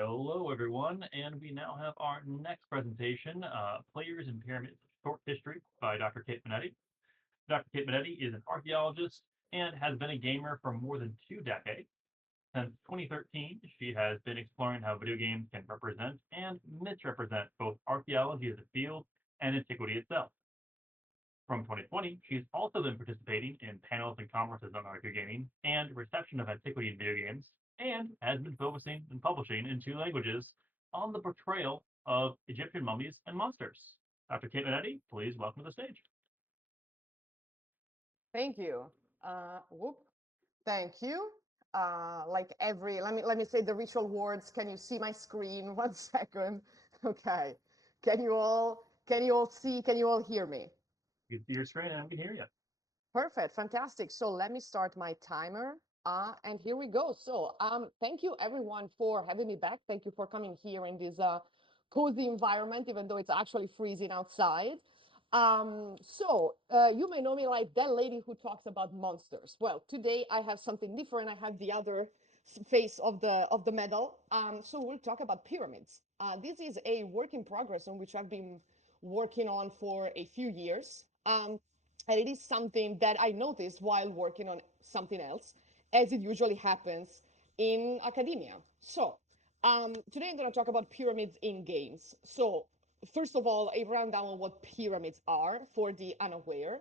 Hello, everyone, and we now have our next presentation, Players in Pyramids, Short History by Dr. Kate Minniti. Dr. Kate Minniti is an archaeologist and has been a gamer for more than 2 decades. Since 2013, she has been exploring how video games can represent and misrepresent both archaeology as a field and antiquity itself. From 2020, she's also been participating in panels and conferences on archaeogaming and reception of antiquity in video games, and has been focusing and publishing in 2 languages on the portrayal of Egyptian mummies and monsters. Dr. Kate Minetti, please welcome to the stage. Thank you. Whoop. Thank you. Let me say the ritual words. Can you see my screen? 1 second. Okay. Can you all see? Can you all hear me? You see your screen and I can hear you. Perfect. Fantastic. So let me start my timer. And here we go. So thank you everyone for having me back. Thank you for coming here in this cozy environment, even though it's actually freezing outside. You may know me like that lady who talks about monsters. Well, today I have something different. I have the other face of the medal. So we'll talk about pyramids. This is a work in progress on which I've been working on for a few years. And it is something that I noticed while working on something else, as it usually happens in academia. Today I'm going to talk about pyramids in games. So first of all, a rundown on what pyramids are for the unaware.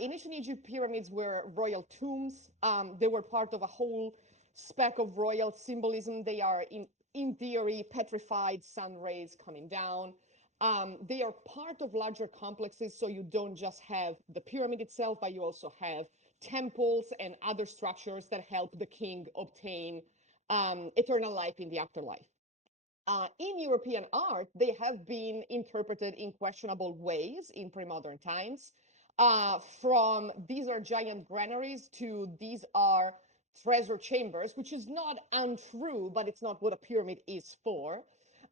In ancient Egypt, pyramids were royal tombs. They were part of a whole speck of royal symbolism. They are, in theory, petrified sun rays coming down. They are part of larger complexes, so you don't just have the pyramid itself, but you also have temples and other structures that help the king obtain eternal life in the afterlife. In European art, they have been interpreted in questionable ways in pre-modern times. From these are giant granaries to these are treasure chambers, which is not untrue, but it's not what a pyramid is for,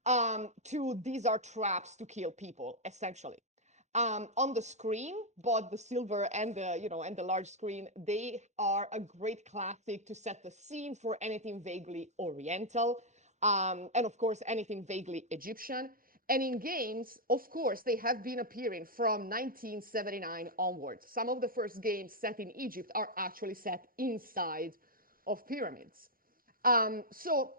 to these are traps to kill people, essentially. On the screen, both the silver and the large screen, they are a great classic to set the scene for anything vaguely Oriental, and of course anything vaguely Egyptian. And in games, of course, they have been appearing from 1979 onwards. Some of the first games set in Egypt are actually set inside of pyramids. So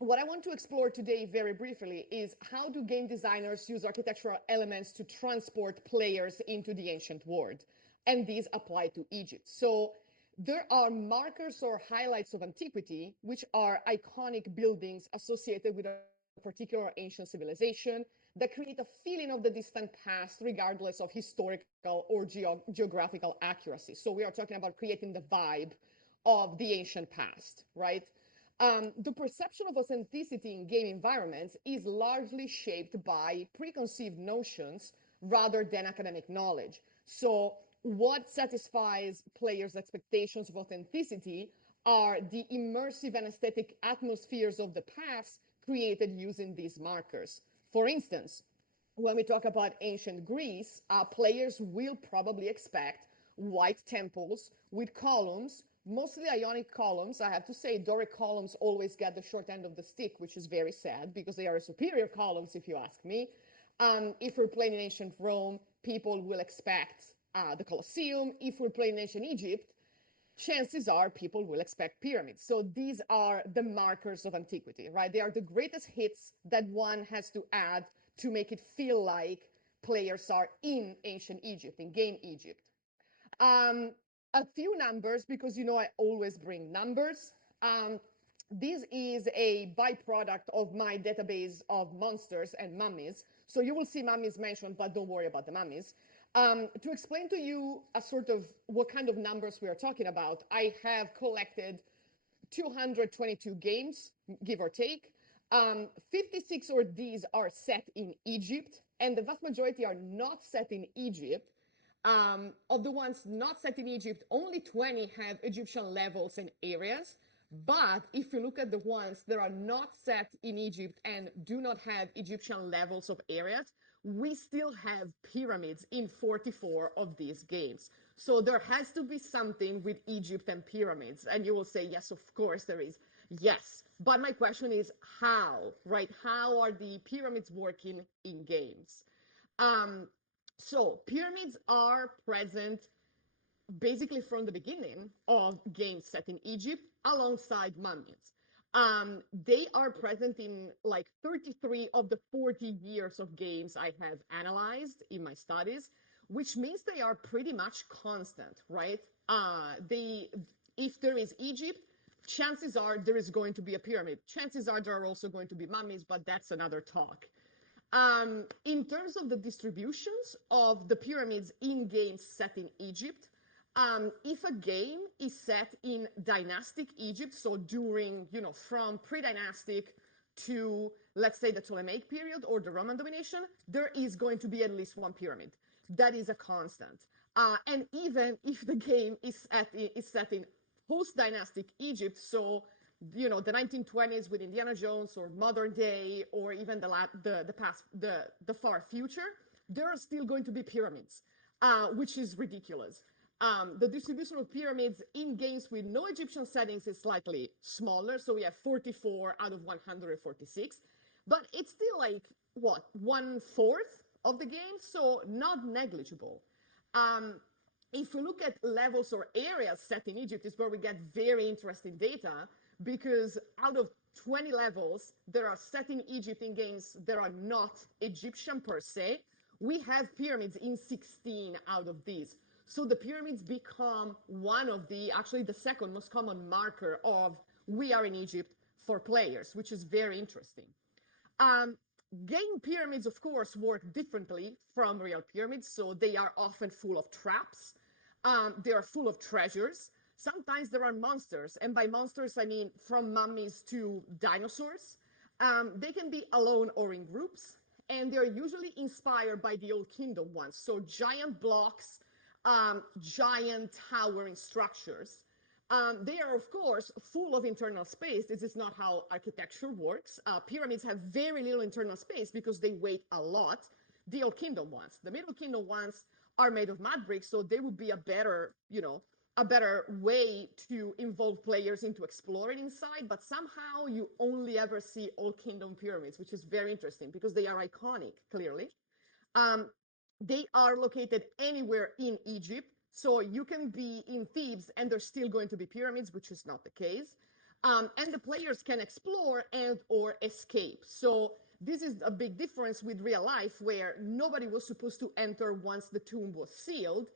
what I want to explore today very briefly is how do game designers use architectural elements to transport players into the ancient world? And these apply to Egypt. So there are markers or highlights of antiquity, which are iconic buildings associated with a particular ancient civilization that create a feeling of the distant past, regardless of historical or geographical accuracy. So we are talking about creating the vibe of the ancient past, right? The perception of authenticity in game environments is largely shaped by preconceived notions rather than academic knowledge. So what satisfies players' expectations of authenticity are the immersive and aesthetic atmospheres of the past created using these markers. For instance, when we talk about ancient Greece, players will probably expect white temples with columns, mostly Ionic columns. I have to say, Doric columns always get the short end of the stick, which is very sad because they are superior columns, if you ask me. If we're playing in ancient Rome, people will expect the Colosseum. If we're playing in ancient Egypt, chances are people will expect pyramids. So these are the markers of antiquity, right? They are the greatest hits that one has to add to make it feel like players are in ancient Egypt, in game Egypt. A few numbers, because you know I always bring numbers. This is a byproduct of my database of monsters and mummies. So you will see mummies mentioned, but don't worry about the mummies. To explain to you a sort of what kind of numbers we are talking about, I have collected 222 games, give or take. 56 of these are set in Egypt, and the vast majority are not set in Egypt. Of the ones not set in Egypt, only 20 have Egyptian levels and areas. But if you look at the ones that are not set in Egypt and do not have Egyptian levels of areas, we still have pyramids in 44 of these games. So there has to be something with Egypt and pyramids. And you will say, yes, of course there is. Yes, but my question is how, right? How are the pyramids working in games? Um, so pyramids are present basically from the beginning of games set in Egypt alongside mummies. They are present in like 33 of the 40 years of games I have analyzed in my studies, which means they are pretty much constant, right? They, if there is Egypt, chances are there is going to be a pyramid. Chances are there are also going to be mummies, but that's another talk. In terms of the distributions of the pyramids in games set in Egypt, if a game is set in dynastic Egypt, so during, from pre-dynastic to, let's say, the Ptolemaic period or the Roman domination, there is going to be at least one pyramid. That is a constant. And even if the game is set in post-dynastic Egypt, so the 1920s with Indiana Jones or modern day or even the past the far future, there are still going to be pyramids, which is ridiculous. The distribution of pyramids in games with no Egyptian settings is slightly smaller, so we have 44 out of 146, but it's still like what, 1/4 of the game, so not negligible. Um, if we look at levels or areas set in Egypt, is where we get very interesting data, because out of 20 levels that are set in Egypt in games that are not Egyptian per se, we have pyramids in 16 out of these. So the pyramids become one of actually the second most common marker of we are in Egypt for players, which is very interesting. Um, Game pyramids, of course, work differently from real pyramids, so they are often full of traps. They are full of treasures. Sometimes there are monsters, and by monsters, I mean from mummies to dinosaurs. They can be alone or in groups, and they're usually inspired by the Old Kingdom ones. So giant blocks, giant towering structures. They are, of course, full of internal space. This is not how architecture works. Pyramids have very little internal space because they weigh a lot. The Old Kingdom ones, the Middle Kingdom ones are made of mud bricks, so they would be a better way to involve players into exploring inside. But somehow you only ever see Old Kingdom pyramids, which is very interesting because they are iconic, clearly. Um, they are located anywhere in Egypt. So you can be in Thebes and there's still going to be pyramids, which is not the case. And the players can explore and or escape. So this is a big difference with real life, where nobody was supposed to enter once the tomb was sealed.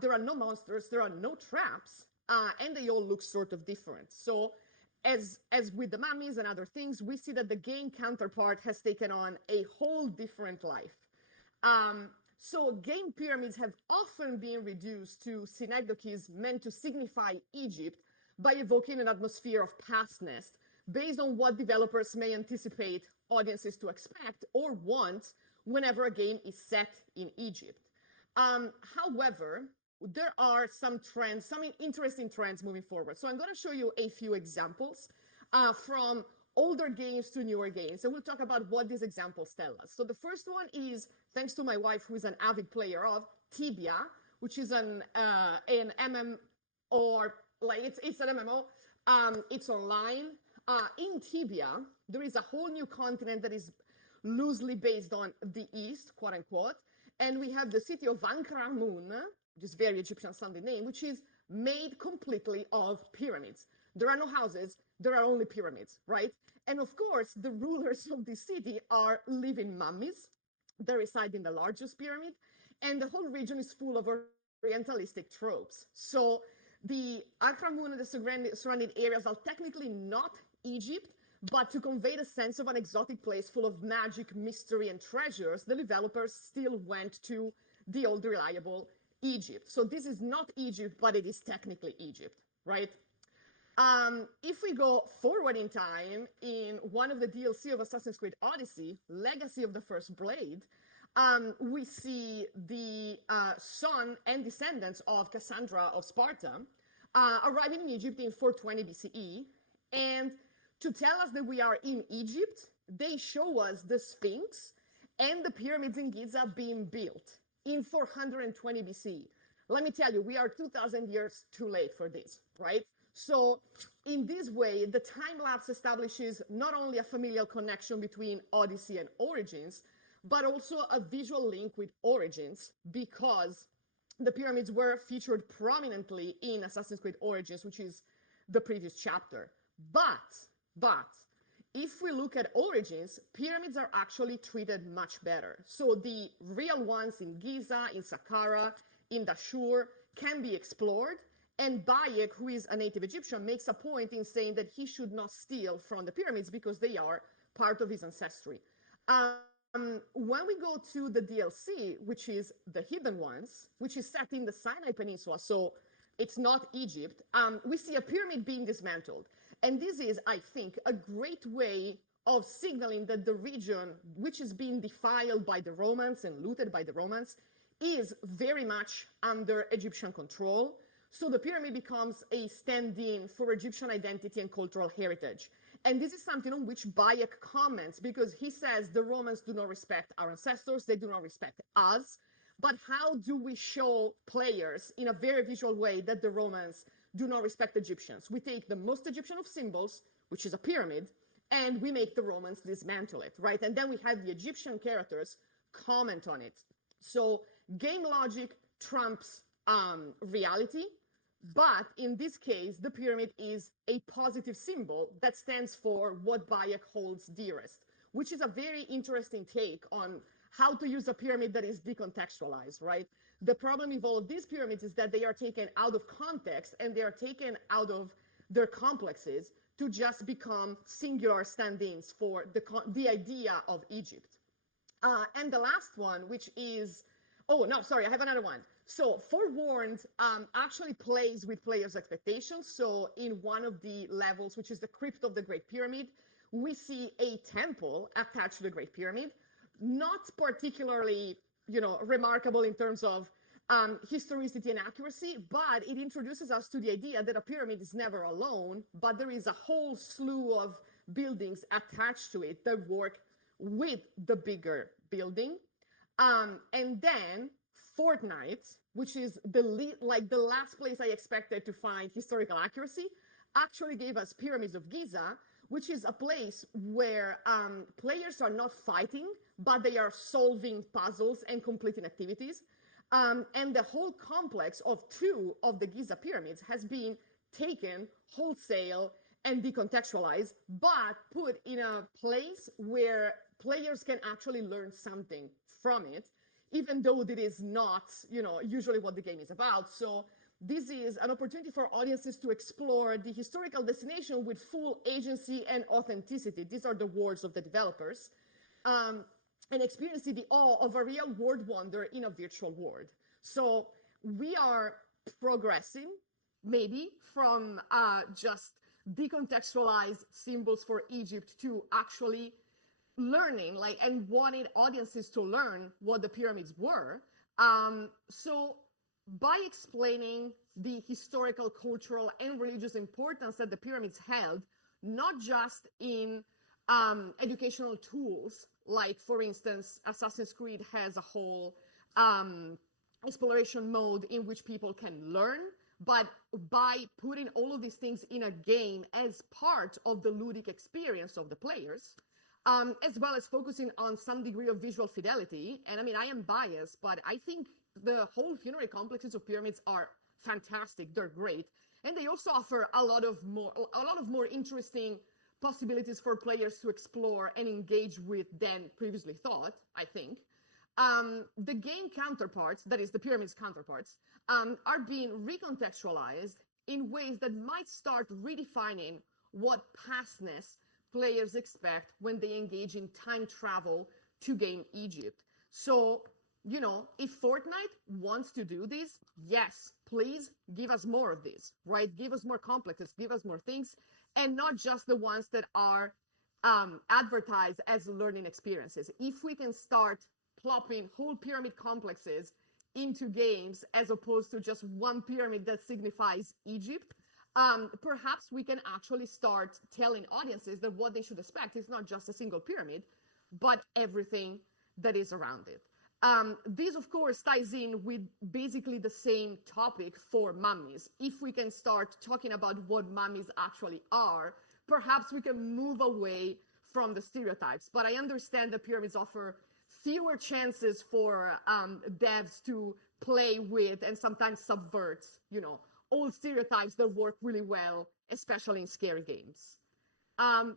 There are no monsters, there are no traps, and they all look sort of different. So as with the mummies and other things, we see that the game counterpart has taken on a whole different life. Um, so game pyramids have often been reduced to synecdoches meant to signify Egypt by evoking an atmosphere of pastness based on what developers may anticipate audiences to expect or want whenever a game is set in Egypt. However, there are some trends, some interesting trends moving forward. So I'm going to show you a few examples from older games to newer games, and we'll talk about what these examples tell us. So the first one is, thanks to my wife, who is an avid player of Tibia, which is an MM, or like it's an MMO. It's online. In Tibia, there is a whole new continent that is loosely based on the East, quote unquote, and we have the city of Ankaramun, which is very Egyptian sounding name, which is made completely of pyramids. There are no houses, there are only pyramids, right? And of course, the rulers of the city are living mummies. They reside in the largest pyramid, and the whole region is full of Orientalistic tropes. So the Akramun and the surrounding areas are technically not Egypt, but to convey the sense of an exotic place full of magic, mystery, and treasures, the developers still went to the old reliable Egypt. So this is not Egypt, but it is technically Egypt, right? If we go forward in time, in one of the DLC of Assassin's Creed Odyssey, Legacy of the First Blade, we see the son and descendants of Cassandra of Sparta arriving in Egypt in 420 BCE. And to tell us that we are in Egypt, they show us the Sphinx and the pyramids in Giza being built in 420 BCE. Let me tell you, we are 2,000 years too late for this, right? So in this way, the time lapse establishes not only a familial connection between Odyssey and Origins, but also a visual link with Origins, because the pyramids were featured prominently in Assassin's Creed Origins, which is the previous chapter. But if we look at Origins, pyramids are actually treated much better. So the real ones in Giza, in Saqqara, in Dashur can be explored. And Bayek, who is a native Egyptian, makes a point in saying that he should not steal from the pyramids because they are part of his ancestry. When we go to the DLC, which is the hidden ones, which is set in the Sinai Peninsula, so it's not Egypt, we see a pyramid being dismantled. And this is, I think, a great way of signaling that the region, which is being defiled by the Romans and looted by the Romans, is very much under Egyptian control. So the pyramid becomes a stand-in for Egyptian identity and cultural heritage. And this is something on which Bayek comments, because he says the Romans do not respect our ancestors, they do not respect us. But how do we show players in a very visual way that the Romans do not respect Egyptians? We take the most Egyptian of symbols, which is a pyramid, and we make the Romans dismantle it, right? And then we have the Egyptian characters comment on it. So game logic trumps reality. But in this case, the pyramid is a positive symbol that stands for what Bayek holds dearest, which is a very interesting take on how to use a pyramid that is decontextualized, right? The problem with all of these pyramids is that they are taken out of context and they are taken out of their complexes to just become singular stand-ins for the idea of Egypt. And the last one, which is, oh, no, sorry, I have another one. So Forewarned actually plays with players' expectations. So in one of the levels, which is the Crypt of the Great Pyramid, we see a temple attached to the Great Pyramid, not particularly, remarkable in terms of historicity and accuracy, but it introduces us to the idea that a pyramid is never alone, but there is a whole slew of buildings attached to it that work with the bigger building. And then Fortnite, which is the last place I expected to find historical accuracy, actually gave us Pyramids of Giza, which is a place where players are not fighting, but they are solving puzzles and completing activities. And the whole complex of two of the Giza pyramids has been taken wholesale and decontextualized, but put in a place where players can actually learn something from it, even though it is not, usually what the game is about. So this is an opportunity for audiences to explore the historical destination with full agency and authenticity. These are the words of the developers. And experiencing the awe of a real world wonder in a virtual world. So we are progressing, maybe, from just decontextualized symbols for Egypt to actually learning, and wanted audiences to learn what the pyramids were. So by explaining the historical, cultural, and religious importance that the pyramids held, not just in educational tools, like, for instance, Assassin's Creed has a whole exploration mode in which people can learn, but by putting all of these things in a game as part of the ludic experience of the players, as well as focusing on some degree of visual fidelity. And I mean, I am biased, but I think the whole funerary complexes of pyramids are fantastic. They're great. And they also offer a lot of more interesting possibilities for players to explore and engage with than previously thought, I think. The game counterparts, that is the pyramid's counterparts, are being recontextualized in ways that might start redefining what pastness players expect when they engage in time travel to game Egypt. So, if Fortnite wants to do this, yes, please give us more of this, right? Give us more complexes, give us more things, and not just the ones that are advertised as learning experiences. If we can start plopping whole pyramid complexes into games as opposed to just one pyramid that signifies Egypt, perhaps we can actually start telling audiences that what they should expect is not just a single pyramid, but everything that is around it. This, of course, ties in with basically the same topic for mummies. If we can start talking about what mummies actually are, perhaps we can move away from the stereotypes. But I understand the pyramids offer fewer chances for devs to play with and sometimes subvert, old stereotypes that work really well, especially in scary games. Um,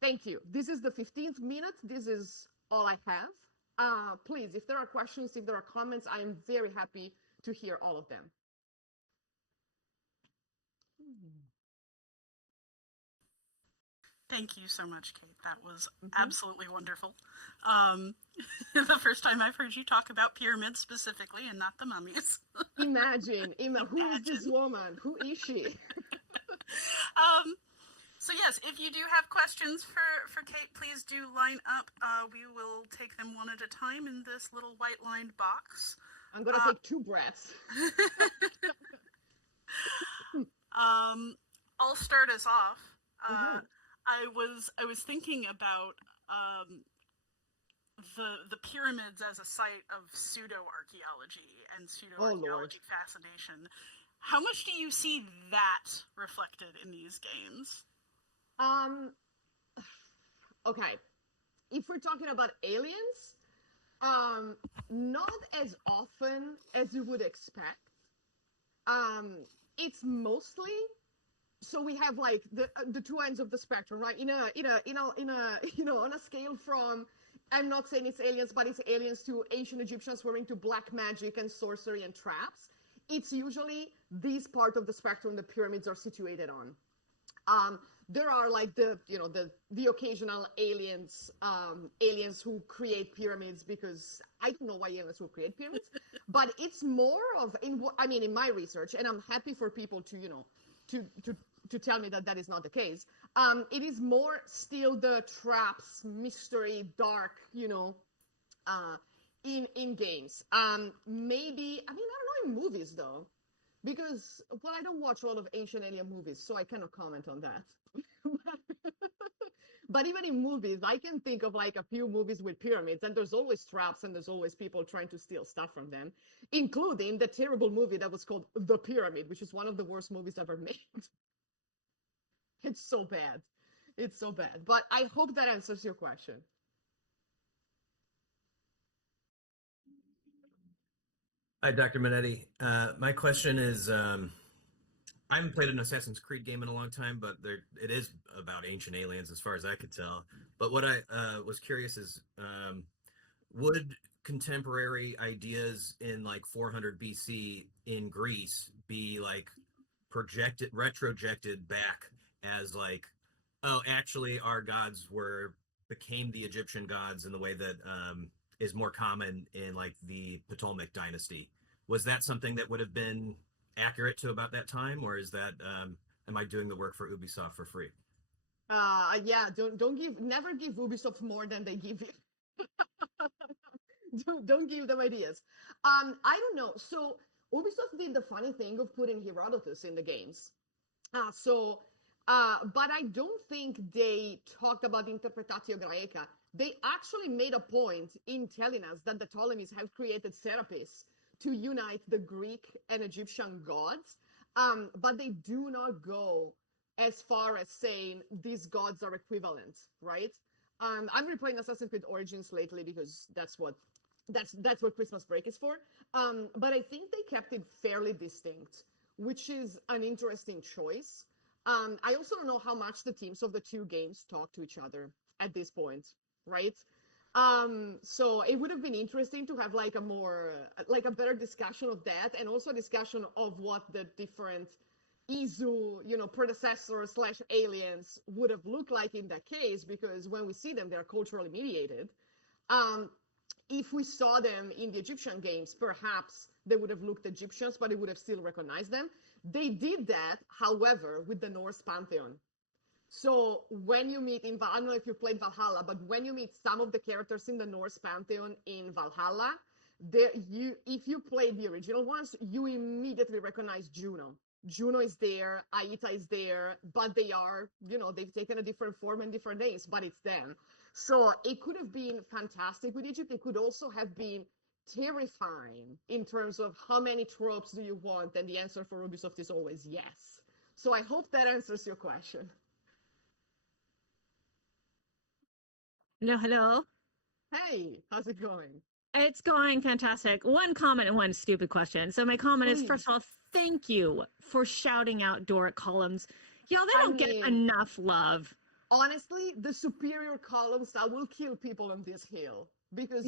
Thank you. This is the 15th minute. This is all I have. Please, if there are questions, if there are comments, I am very happy to hear all of them. Thank you so much, Kate. That was absolutely wonderful. The first time I've heard you talk about pyramids specifically and not the mummies. Imagine, who is this woman? Who is she? So yes, if you do have questions for Kate, please do line up. We will take them one at a time in this little white lined box. I'm going to take 2 breaths. I'll start us off. I was thinking about the pyramids as a site of pseudo-archaeology and pseudo-archaeology fascination. How much do you see that reflected in these games? Okay. If we're talking about aliens, not as often as you would expect. It's mostly, so we have like the 2 ends of the spectrum, right? On a scale from, I'm not saying it's aliens, but it's aliens to ancient Egyptians who are into black magic and sorcery and traps. It's usually this part of the spectrum the pyramids are situated on. There are like the occasional aliens who create pyramids, because I don't know why aliens would create pyramids, but it's more of in my research, and I'm happy for people to tell me that is not the case. It is more still the traps, mystery, dark, in games. Maybe, I don't know, in movies though, because, well, I don't watch a lot of ancient alien movies, so I cannot comment on that. But even in movies, I can think of like a few movies with pyramids, and there's always traps and there's always people trying to steal stuff from them, including the terrible movie that was called The Pyramid, which is one of the worst movies ever made. It's so bad. It's so bad. But I hope that answers your question. Hi, Dr. Minniti. My question is, I haven't played an Assassin's Creed game in a long time, but it is about ancient aliens as far as I could tell. But what I was curious is, would contemporary ideas in like 400 BC in Greece be like retrojected back as like, oh, actually our gods became the Egyptian gods in the way that is more common in like the Ptolemaic dynasty? Was that something that would have been accurate to about that time, or is that am I doing the work for Ubisoft for free? Yeah, never give Ubisoft more than they give you. Don't give them ideas. I don't know. So Ubisoft did the funny thing of putting Herodotus in the games. But I don't think they talked about Interpretatio Graeca. They actually made a point in telling us that the Ptolemies have created Serapis to unite the Greek and Egyptian gods, but they do not go as far as saying these gods are equivalent, right? I'm replaying Assassin's Creed Origins lately because that's what Christmas break is for. But I think they kept it fairly distinct, which is an interesting choice. I also don't know how much the teams of the 2 games talk to each other at this point, right? So it would have been interesting to have like a better discussion of that, and also a discussion of what the different Izu, predecessors / aliens would have looked like in that case, because when we see them, they're culturally mediated. If we saw them in the Egyptian games, perhaps they would have looked Egyptians, but they would have still recognized them. They did that, however, with the Norse pantheon. So when you meet I don't know if you played Valhalla, but when you meet some of the characters in the Norse pantheon in Valhalla, if you played the original ones, you immediately recognize Juno. Juno is there, Aita is there, but they are, they've taken a different form and different names, but it's them. So it could have been fantastic with Egypt. It could also have been terrifying in terms of how many tropes do you want, and the answer for Ubisoft is always yes. So I hope that answers your question. Hello. Hey, how's it going? It's going fantastic. One comment and one stupid question. So my comment is, first Please. of all, thank you for shouting out Doric columns. Y'all, they don't get enough love. Honestly, the superior columns that will kill people on this hill. Because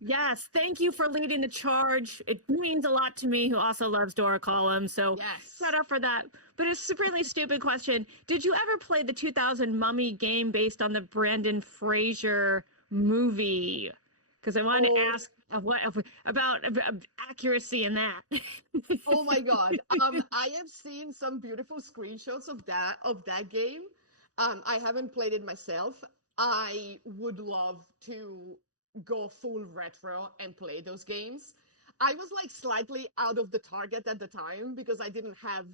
yes. Thank you for leading the charge. It means a lot to me, who also loves Doric columns. So shout out for that. But it's a really stupid question. Did you ever play the 2000 Mummy game based on the Brendan Fraser movie? Because I wanted to ask about accuracy in that. Oh my God. I have seen some beautiful screenshots of that game. I haven't played it myself. I would love to go full retro and play those games. I was like slightly out of the target at the time because I didn't have,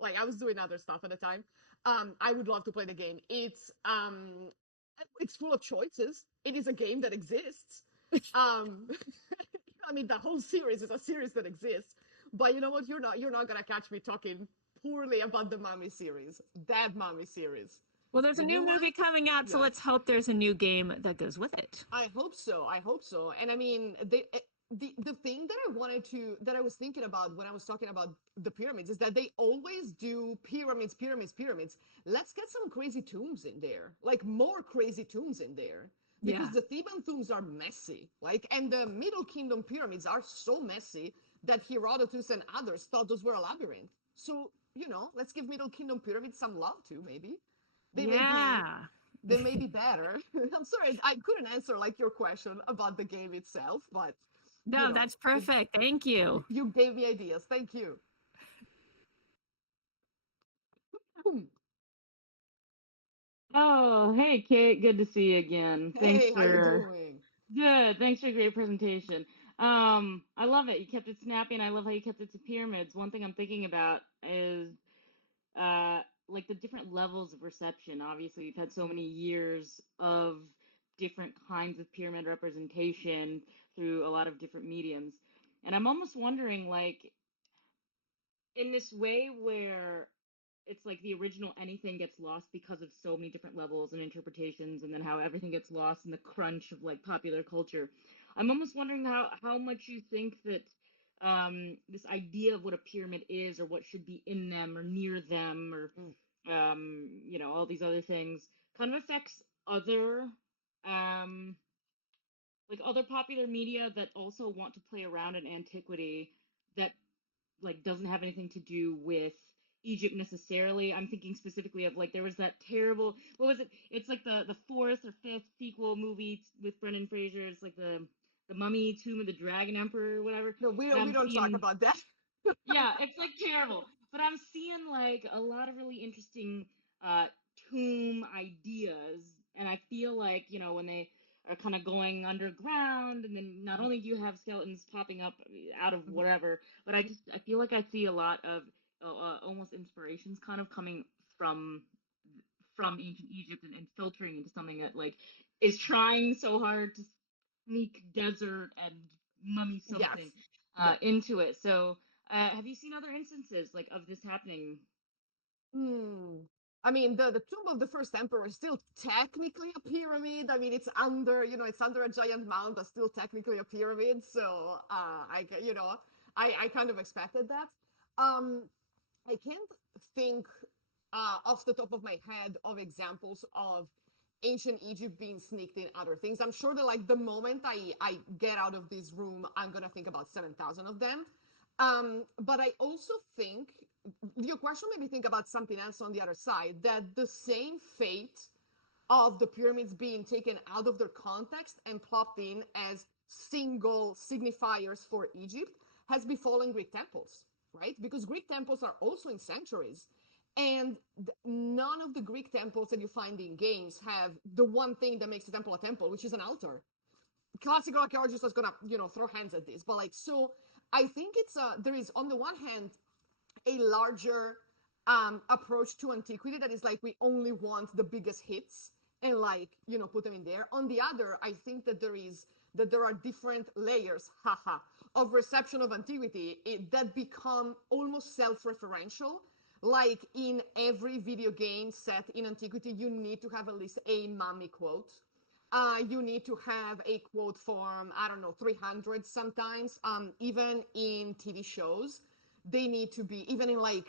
like I was doing other stuff at the time. I would love to play the game. It's full of choices. It is a game that exists. I mean, the whole series is a series that exists. But you know what? You're not gonna catch me talking poorly about the Mummy series. That Mummy series. Well, there's a new movie coming out, so let's hope there's a new game that goes with it. I hope so. And I mean, the thing that I was thinking about when I was talking about the pyramids is that they always do pyramids. Let's get some crazy tombs in there, like more crazy tombs in there. Because the Theban tombs are messy, and the Middle Kingdom pyramids are so messy that Herodotus and others thought those were a labyrinth. So, let's give Middle Kingdom pyramids some love too, maybe. They may be better. I'm sorry, I couldn't answer your question about the game itself, but no, that's perfect. Thank you. You gave me ideas. Thank you. Oh, hey, Kate. Good to see you again. Hey, how you doing? Good. Thanks for a great presentation. I love it. You kept it snappy, and I love how you kept it to pyramids. One thing I'm thinking about is like the different levels of reception. Obviously, we've had so many years of different kinds of pyramid representation through a lot of different mediums. And I'm almost wondering, like, in this way where it's like the original anything gets lost because of so many different levels and interpretations, and then how everything gets lost in the crunch of like popular culture. I'm almost wondering how much you think that this idea of what a pyramid is, or what should be in them or near them, or all these other things kind of affects other like other popular media that also want to play around in antiquity, that like doesn't have anything to do with Egypt necessarily. I'm thinking specifically of like there was that terrible, what was it? It's like the fourth or fifth sequel movie with Brendan Fraser. It's like the Mummy, Tomb of the Dragon Emperor, or whatever. No, we don't talk about that. Yeah, it's like terrible. But I'm seeing like a lot of really interesting tomb ideas, and I feel like when they are kind of going underground, and then not only do you have skeletons popping up out of whatever, but I feel like I see a lot of almost inspirations kind of coming from ancient Egypt, and filtering into something that like is trying so hard to sneak desert and mummy something into it. So have you seen other instances like of this happening? I mean, the tomb of the first emperor is still technically a pyramid. I mean, it's under a giant mound, but still technically a pyramid. So I kind of expected that. I can't think off the top of my head of examples of ancient Egypt being sneaked in other things. I'm sure that like the moment I get out of this room, I'm gonna think about 7,000 of them. But I also think your question made me think about something else on the other side, that the same fate of the pyramids being taken out of their context and plopped in as single signifiers for Egypt has befallen Greek temples, right? Because Greek temples are also in sanctuaries. And none of the Greek temples that you find in games have the one thing that makes a temple, which is an altar. Classical archaeologists are gonna, throw hands at this, but like, so I think there is on the one hand a larger approach to antiquity that is like we only want the biggest hits and like put them in there. On the other, I think that there is that there are different layers, haha, of reception of antiquity that become almost self-referential. Like in every video game set in antiquity, you need to have at least a mummy quote. You need to have a quote from, I don't know, 300 sometimes. Even in TV shows, they need to be, even in like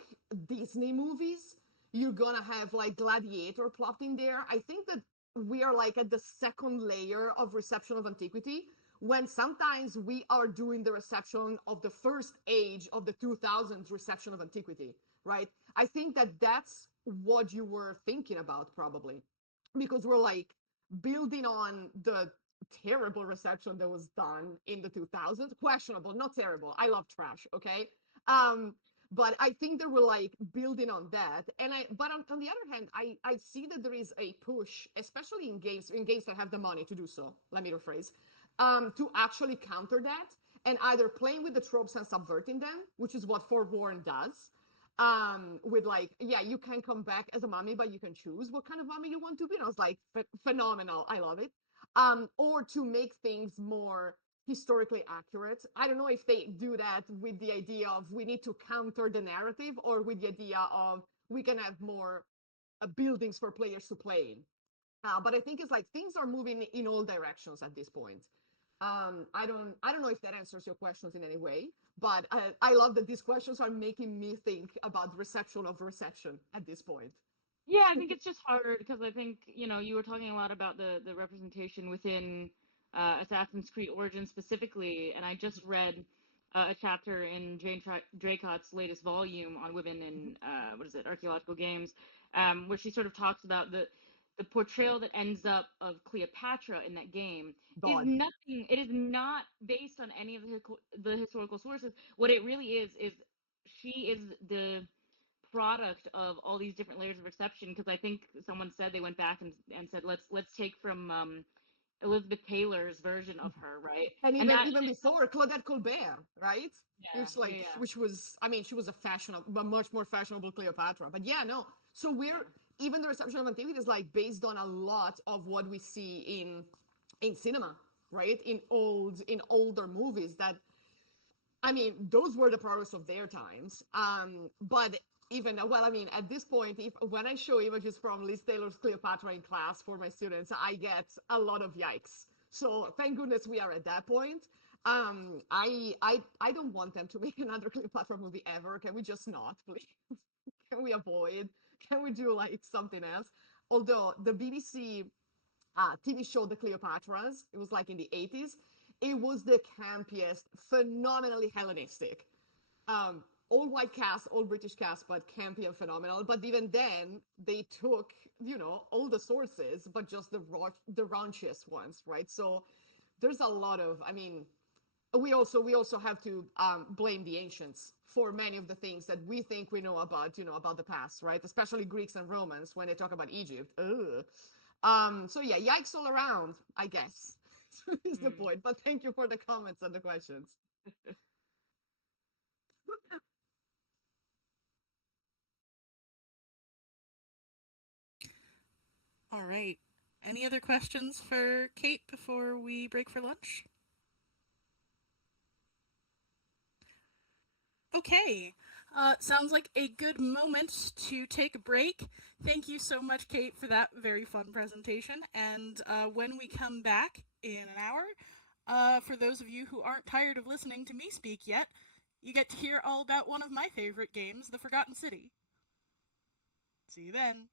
Disney movies, you're gonna have like Gladiator plopped in there. I think that we are like at the second layer of reception of antiquity, when sometimes we are doing the reception of the first age of the 2000s reception of antiquity, right? I think that that's what you were thinking about, probably, because we're like building on the terrible reception that was done in the 2000s. Questionable, not terrible. I love trash, okay? um but I think they were like building on that. And but on the other hand, I see that there is a push, especially in games that have the money to do so, let me rephrase, to actually counter that, and either playing with the tropes and subverting them, which is what Forewarned does. With like, yeah, you can come back as a mummy, but you can choose what kind of mummy you want to be. And I was like, phenomenal, I love it. Or to make things more historically accurate. I don't know if they do that with the idea of we need to counter the narrative, or with the idea of we can have more buildings for players to play in. But I think it's like things are moving in all directions at this point. I don't know if that answers your questions in any way, but I love that these questions are making me think about reception of reception at this point. Yeah, I think it's just hard because I think, you were talking a lot about the representation within Assassin's Creed Origins specifically, and I just read a chapter in Jane Dracott's latest volume on women in what is it, archaeological games, where she sort of talks about the portrayal that ends up of Cleopatra in that game is God. nothing. It is not based on any of the historical sources. What it really is she is the product of all these different layers of reception, because I think someone said they went back and said let's take from Elizabeth Taylor's version of her, right? And And even before Claudette Colbert, right? yeah, It's like, yeah. which was, I mean, she was a fashionable, but much more fashionable Cleopatra. But yeah, no. So even the reception of antiquity is like based on a lot of what we see in cinema, right? In older movies that, I mean, those were the products of their times. But even, well, I mean, at this point, when I show images from Liz Taylor's Cleopatra in class for my students, I get a lot of yikes. So thank goodness we are at that point. I don't want them to make another Cleopatra movie ever. Can we just not, please? Can we avoid? Can we do like something else? Although the BBC TV show The Cleopatras, it was like in the 80s. It was the campiest, phenomenally Hellenistic. All white cast, all British cast, but campy and phenomenal. But even then, they took, all the sources, but just the raunchiest ones, right? So there's a lot of, I mean, we also have to blame the ancients for many of the things that we think we know about, about the past, right? Especially Greeks and Romans when they talk about Egypt. Ugh. So yeah, yikes all around, I guess, is the point. But thank you for the comments and the questions. All right. Any other questions for Kate before we break for lunch? Okay. Sounds like a good moment to take a break. Thank you so much, Kate, for that very fun presentation. And when we come back in an hour, for those of you who aren't tired of listening to me speak yet, you get to hear all about one of my favorite games, The Forgotten City. See you then.